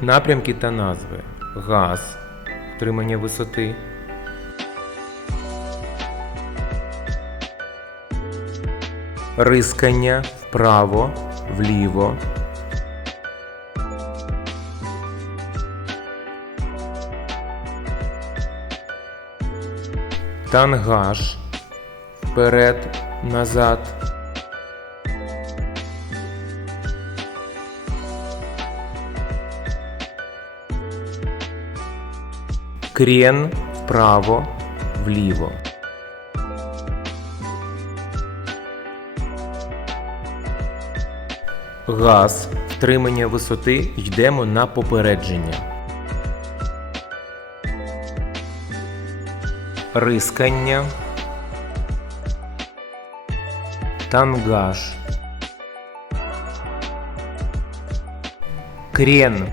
Напрямки та назви. Газ, втримання висоти. Рискання вправо, вліво. Тангаж вперед, назад. Крен вправо, вліво. Газ, втримання висоти, йдемо на попередження. Рискання. Тангаж. Крен